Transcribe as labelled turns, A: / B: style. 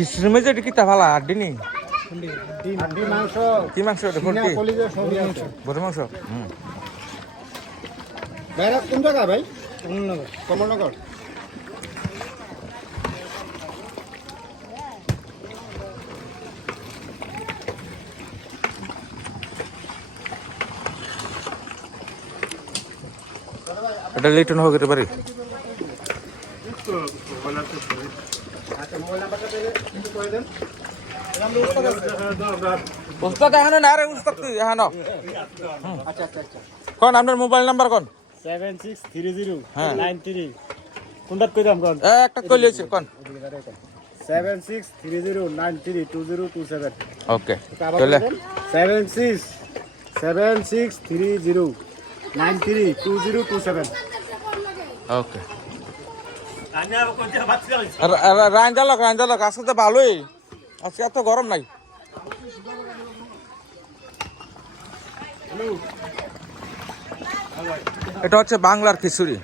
A: খিচুড়ি মেজে এটা কি তা ভালা আড্ডি নি।
B: হাড্ডি মাংস
A: কি মাংস গরু মাংস? হুম।
B: ভাইরা কোন জায়গা ভাই? কমলনগর। কমলনগর?
A: এটা লিটন হোক এটা পারি
B: আচ্ছা মোবাইল নাম্বারটা দিলে একটু করে দেন
A: উস্তাদ এখানে না রে উস্তাদ তুই এখানে
B: আচ্ছা আচ্ছা আচ্ছা
A: কোন আপনার মোবাইল নাম্বার কোন?
C: সেভেন সিক্স থ্রি জিরো
A: হ্যাঁ।
C: Nine three. কোনটাত কই দাম কোন
A: একটা কইলেছে কোন?
C: Seven six three zero nine three two zero two seven.
A: Okay চলে।
C: Seven six seven six three zero nine three two zero two seven.
A: Okay. রাঞ্জালক রাঞ্জালক আজকে তো ভালোই। আজকে এত গরম নাই। এটা হচ্ছে বাংলার খিচুড়ি।